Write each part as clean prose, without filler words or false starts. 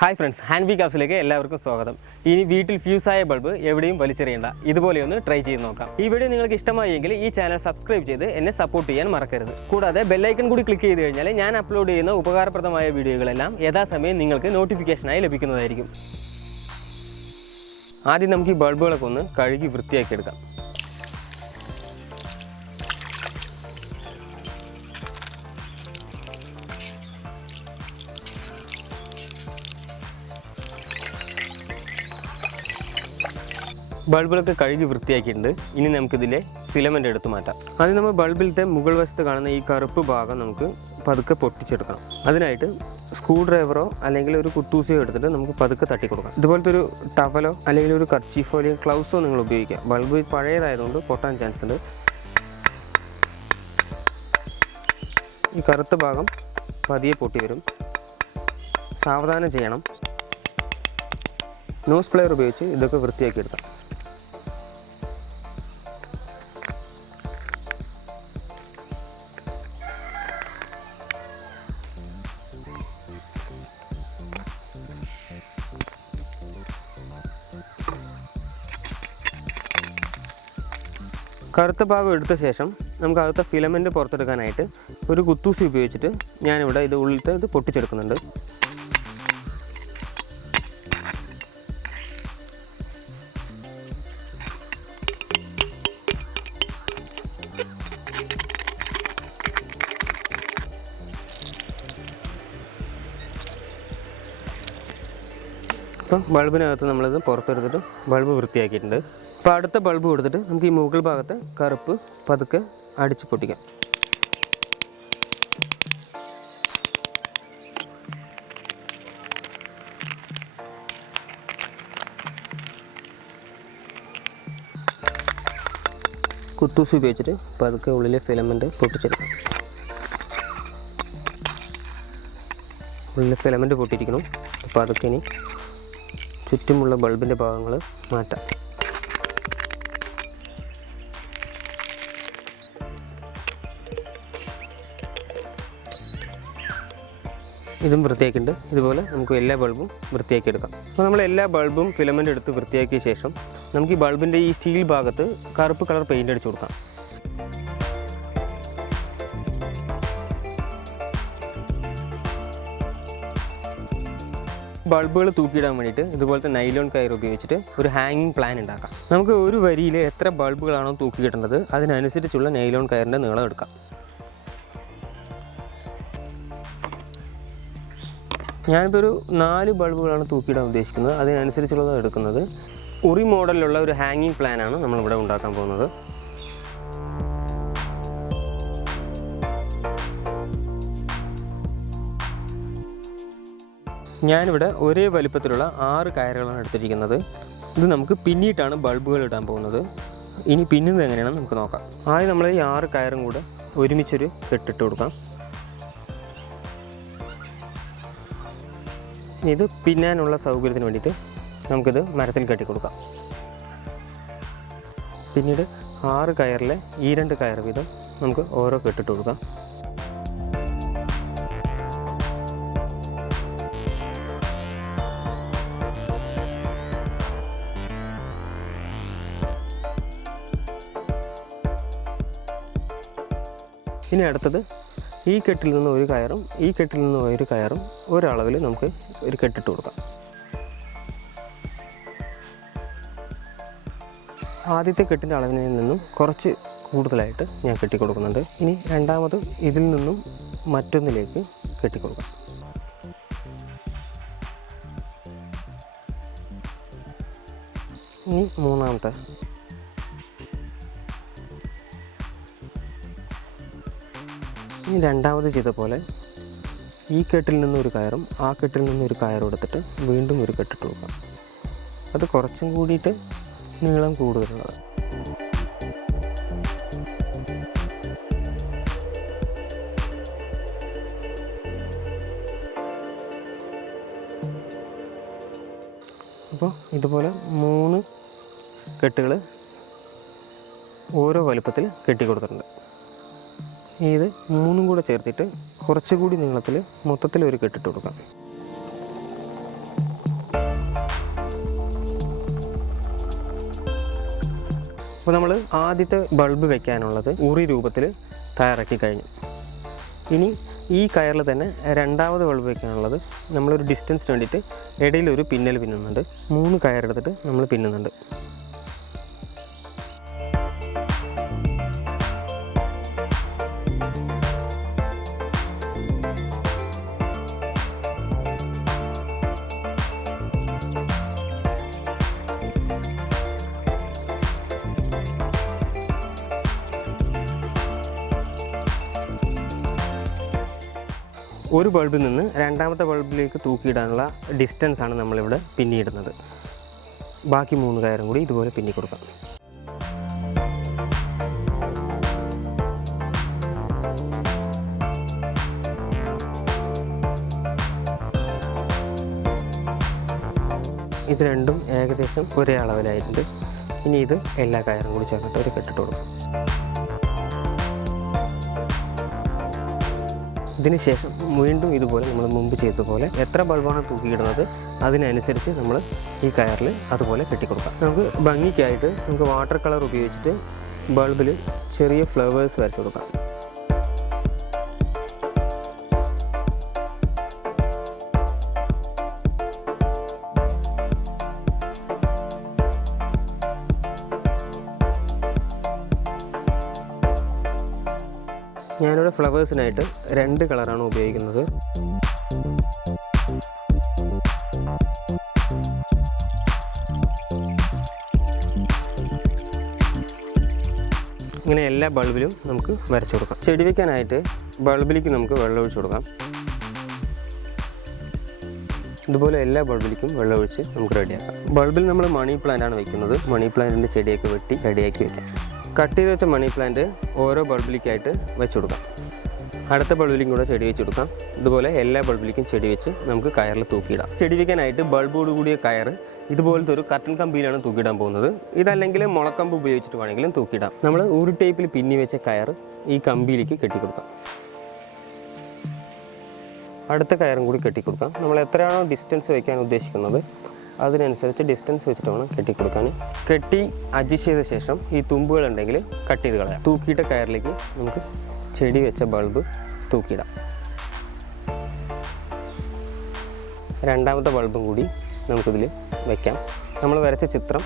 Hi friends, hand week capsule എല്ലാവർക്കും സ്വാഗതം. ഇനി വീട്ടിൽ ഫ്യൂസ് ആയ ബൾബ് എവിടെയും വലിച്ചെറിയണ്ട. ഇതുപോലെ ഒന്ന് ട്രൈ ചെയ്ത് നോക്കാം. ഈ വീഡിയോ നിങ്ങൾക്ക് ഇഷ്ടമായെങ്കിൽ ഈ ചാനൽ സബ്സ്ക്രൈബ് ചെയ്ത് എന്നെ സപ്പോർട്ട് ചെയ്യാൻ മറക്കരുത്. കൂടാതെ ബെൽ ഐക്കൺ കൂടി ക്ലിക്ക് ചെയ്ത് കഴിഞ്ഞാൽ ഞാൻ അപ്ലോഡ് ചെയ്യുന്ന ഉപകാരപ്രദമായ വീഡിയോകളെല്ലാം യഥാസമയം നിങ്ങൾക്ക് നോട്ടിഫിക്കേഷനായി ലഭിക്കുന്നതായിരിക്കും. ആദ്യം നമുക്ക് ഈ ബൾബുകളൊക്കെ ഒന്ന് കഴുകി വൃത്തിയാക്കി എടുക്കാം. ബൾബുകളൊക്കെ കഴുകി വൃത്തിയാക്കിയിട്ടുണ്ട്. ഇനി നമുക്കിതിലെ ഫിലമെൻ്റ് എടുത്ത് മാറ്റാം. ആദ്യം നമ്മൾ ബൾബിലത്തെ മുകൾ വശത്ത് കാണുന്ന ഈ കറുപ്പ് ഭാഗം നമുക്ക് പതുക്കെ പൊട്ടിച്ചെടുക്കണം. അതിനായിട്ട് സ്ക്രൂ ഡ്രൈവറോ അല്ലെങ്കിൽ ഒരു കുത്തൂസിയോ എടുത്തിട്ട് നമുക്ക് പതുക്കെ തട്ടി കൊടുക്കാം. ഇതുപോലത്തെ ഒരു ടവലോ അല്ലെങ്കിൽ ഒരു കർച്ചീഫോ അല്ലെങ്കിൽ ഗ്ലൗസോ നിങ്ങൾ ഉപയോഗിക്കുക. ബൾബ് പഴയതായതുകൊണ്ട് പൊട്ടാൻ ചാൻസ് ഉണ്ട്. ഈ കറുത്ത ഭാഗം പതിയെ പൊട്ടി വരും. സാവധാനം ചെയ്യണം. നോസ് പ്ലെയർ ഉപയോഗിച്ച് ഇതൊക്കെ വൃത്തിയാക്കി എടുക്കാം. കറുത്ത ഭാഗം എടുത്ത ശേഷം നമുക്ക് അകത്തെ ഫിലമെൻ്റ് പുറത്തെടുക്കാനായിട്ട് ഒരു കുത്തൂസി ഉപയോഗിച്ചിട്ട് ഞാനിവിടെ ഇത് ഉള്ളിലത്തെ ഇത് പൊട്ടിച്ചെടുക്കുന്നുണ്ട്. അപ്പം ബൾബിനകത്ത് നമ്മളിത് പുറത്തെടുത്തിട്ട് ബൾബ് വൃത്തിയാക്കിയിട്ടുണ്ട്. അപ്പോൾ അടുത്ത ബൾബ് കൊടുത്തിട്ട് നമുക്ക് ഈ മുകൾ ഭാഗത്തെ കറുപ്പ് പതുക്കെ അടിച്ച് പൊട്ടിക്കാം. കുത്തൂസ് ഉപയോഗിച്ചിട്ട് പതുക്കെ ഉള്ളിലെ ഫിലമെൻ്റ് പൊട്ടിച്ചെടുക്കാം. ഉള്ളിലെ ഫിലമെൻ്റ് പൊട്ടിയിരിക്കണം. അപ്പോൾ അതൊക്കെ ഇനി ചുറ്റുമുള്ള ബൾബിൻ്റെ ഭാഗങ്ങൾ മാറ്റാം. ഇതും വൃത്തിയാക്കിയിട്ടുണ്ട്. ഇതുപോലെ നമുക്ക് എല്ലാ ബൾബും വൃത്തിയാക്കി എടുക്കാം. അപ്പോൾ നമ്മൾ എല്ലാ ബൾബും ഫിലമെൻ്റ് എടുത്ത് വൃത്തിയാക്കിയ ശേഷം നമുക്ക് ഈ ബൾബിൻ്റെ ഈ സ്റ്റീൽ ഭാഗത്ത് കറുപ്പ് കളർ പെയിൻ്റ് അടിച്ചു കൊടുക്കാം. ബൾബുകൾ തൂക്കിയിടാൻ വേണ്ടിയിട്ട് ഇതുപോലത്തെ നൈലോൺ കയർ ഉപയോഗിച്ചിട്ട് ഒരു ഹാങ്ങിങ് പ്ലാൻ ഉണ്ടാക്കാം. നമുക്ക് ഒരു വരിയിൽ എത്ര ബൾബുകളാണോ തൂക്കിയിടേണ്ടത് അതിനനുസരിച്ചുള്ള നൈലോൺ കയറിൻ്റെ നീളം എടുക്കാം. ഞാനിപ്പോൾ ഒരു 4 ബൾബുകളാണ് തൂക്കിയിടാൻ ഉദ്ദേശിക്കുന്നത്. അതിനനുസരിച്ചുള്ളതാണ് എടുക്കുന്നത്. ഉറി മോഡലിലുള്ള ഒരു ഹാങ്ങിങ് പ്ലാനാണ് നമ്മളിവിടെ ഉണ്ടാക്കാൻ പോകുന്നത്. ഞാനിവിടെ ഒരേ വലിപ്പത്തിലുള്ള 6 കയറുകളാണ് എടുത്തിരിക്കുന്നത്. ഇത് നമുക്ക് പിന്നിയിട്ടാണ് ബൾബുകൾ ഇടാൻ പോകുന്നത്. ഇനി പിന്നുന്നത് എങ്ങനെയാണെന്ന് നമുക്ക് നോക്കാം. ആദ്യം നമ്മൾ ഈ 6 കയറും കൂടെ ഒരുമിച്ചൊരു കെട്ടിട്ട് കൊടുക്കാം. ഇത് പിന്നാനുള്ള സൗകര്യത്തിന് വേണ്ടിയിട്ട് നമുക്കിത് മരത്തിൽ കെട്ടിക്കൊടുക്കാം. പിന്നീട് 6 കയറിലെ ഈ 2 കയർ വീതം നമുക്ക് ഓരോ കെട്ടിട്ട് കൊടുക്കാം. ഇനി അടുത്തത് ഈ കെട്ടിൽ നിന്ന് ഒരു കയറും ഈ കെട്ടിൽ നിന്ന് ഒരു കയറും ഒരളവിൽ നമുക്ക് ഒരു കെട്ടിട്ട് കൊടുക്കാം. ആദ്യത്തെ കെട്ടിൻ്റെ അളവിൽ നിന്നും കുറച്ച് കൂടുതലായിട്ട് ഞാൻ കെട്ടിക്കൊടുക്കുന്നുണ്ട്. ഇനി രണ്ടാമത് ഇതിൽ നിന്നും മറ്റൊന്നിലേക്ക് കെട്ടിക്കൊടുക്കാം. ഇനി മൂന്നാമത്തെ ഇനി രണ്ടാമത് ചെയ്ത പോലെ ഈ കെട്ടിൽ നിന്നൊരു കയറും ആ കെട്ടിൽ നിന്നൊരു കയറും എടുത്തിട്ട് വീണ്ടും ഒരു കെട്ടിട്ട് കൊടുക്കാം. അത് കുറച്ചും കൂടിയിട്ട് നീളം കൂടുതലുള്ളത്. അപ്പോൾ ഇതുപോലെ 3 കെട്ടുകൾ ഓരോ വലുപ്പത്തിൽ കെട്ടി കൊടുത്തിട്ടുണ്ട്. ഇത് മൂന്നും കൂടെ ചേർത്തിട്ട് കുറച്ചുകൂടി നീളത്തിൽ മൊത്തത്തിൽ ഒരു കെട്ടിട്ട് കൊടുക്കാം. അപ്പോൾ നമ്മൾ ആദ്യത്തെ ബൾബ് വെക്കാനുള്ളത് ഉറി രൂപത്തിൽ തയ്യാറാക്കി കഴിഞ്ഞു. ഇനി ഈ കയറിൽ തന്നെ രണ്ടാമത് ബൾബ് വെക്കാനുള്ളത് നമ്മളൊരു ഡിസ്റ്റൻസിന് വേണ്ടിയിട്ട് ഇടയിലൊരു പിന്നൽ പിന്നുന്നുണ്ട്. 3 കയറെടുത്തിട്ട് നമ്മൾ പിന്നുന്നുണ്ട്. ഒരു ബൾബിൽ നിന്ന് രണ്ടാമത്തെ ബൾബിലേക്ക് തൂക്കിയിടാനുള്ള ഡിസ്റ്റൻസാണ് നമ്മളിവിടെ പിന്നിയിടുന്നത്. ബാക്കി 3 കയറും കൂടി ഇതുപോലെ പിന്നി കൊടുക്കാം. ഇത് രണ്ടും ഏകദേശം ഒരേ അളവിലായിട്ടുണ്ട്. ഇനി ഇത് എല്ലാ കയറും കൂടി ചേർന്നിട്ട് ഒരു കെട്ടിട്ട് കൊടുക്കും. ഇതിന് ശേഷം വീണ്ടും ഇതുപോലെ നമ്മൾ മുമ്പ് ചെയ്തതുപോലെ എത്ര ബൾബാണ് തൂക്കിയിടുന്നത് അതിനനുസരിച്ച് നമ്മൾ ഈ കയറിൽ അതുപോലെ കെട്ടിക്കൊടുക്കാം. നമുക്ക് ഭംഗിക്കായിട്ട് നമുക്ക് വാട്ടർ കളർ ഉപയോഗിച്ചിട്ട് ബൾബിൽ ചെറിയ ഫ്ലവേഴ്സ് വരച്ചു കൊടുക്കാം. ഞാനിവിടെ ഫ്ലവേഴ്സിനായിട്ട് 2 കളറാണ് ഉപയോഗിക്കുന്നത്. ഇങ്ങനെ എല്ലാ ബൾബിലും നമുക്ക് വരച്ചു കൊടുക്കാം. ചെടി വയ്ക്കാനായിട്ട് ബൾബിലേക്ക് നമുക്ക് വെള്ളം ഒഴിച്ചു കൊടുക്കാം. ഇതുപോലെ എല്ലാ ബൾബിലേക്കും വെള്ളം ഒഴിച്ച് നമുക്ക് റെഡിയാക്കാം. ബൾബിൽ നമ്മൾ മണി പ്ലാന്റ് ആണ് വയ്ക്കുന്നത്. മണി പ്ലാന്റിൻ്റെ ചെടിയൊക്കെ വെട്ടി റെഡിയാക്കി വയ്ക്കാം. കട്ട് ചെയ്ത് വെച്ച മണി പ്ലാന്റ് ഓരോ ബൾബിലേക്കായിട്ട് വെച്ച് കൊടുക്കാം. അടുത്ത ബൾബിലേക്കും കൂടെ ചെടി വെച്ച് കൊടുക്കാം. ഇതുപോലെ എല്ലാ ബൾബിലേക്കും ചെടി വെച്ച് നമുക്ക് കയറിൽ തൂക്കിയിടാം. ചെടി വയ്ക്കാനായിട്ട് ബൾബോട് കൂടിയ കയർ ഇതുപോലത്തെ ഒരു കട്ടൻ കമ്പിയിലാണ് തൂക്കിയിടാൻ പോകുന്നത്. ഇതല്ലെങ്കിൽ മുളക്കമ്പ് ഉപയോഗിച്ചിട്ട് വേണമെങ്കിലും തൂക്കിയിടാം. നമ്മൾ ഒരു ടൈപ്പിൽ പിന്നി വെച്ച കയർ ഈ കമ്പിയിലേക്ക് കെട്ടിക്കൊടുക്കാം. അടുത്ത കയറും കൂടി കെട്ടിക്കൊടുക്കാം. നമ്മൾ എത്രയാണോ ഡിസ്റ്റൻസ് വയ്ക്കാൻ ഉദ്ദേശിക്കുന്നത് അതിനനുസരിച്ച് ഡിസ്റ്റൻസ് വെച്ചിട്ട് വേണം കെട്ടിക്കൊടുക്കാൻ. കെട്ടി അഡ്ജസ്റ്റ് ചെയ്ത ശേഷം ഈ തുമ്പുകളുണ്ടെങ്കിൽ കട്ട് ചെയ്ത് കളയാം. തൂക്കിയിട്ട കയറിലേക്ക് നമുക്ക് ചെടി വെച്ച ബൾബ് തൂക്കിയിടാം. രണ്ടാമത്തെ ബൾബും കൂടി നമുക്കിതിൽ വയ്ക്കാം. നമ്മൾ വരച്ച ചിത്രം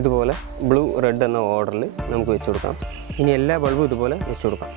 ഇതുപോലെ ബ്ലൂ റെഡ് എന്ന ഓർഡറിൽ നമുക്ക് വെച്ച് കൊടുക്കാം. ഇനി എല്ലാ ബൾബും ഇതുപോലെ വെച്ച് കൊടുക്കാം.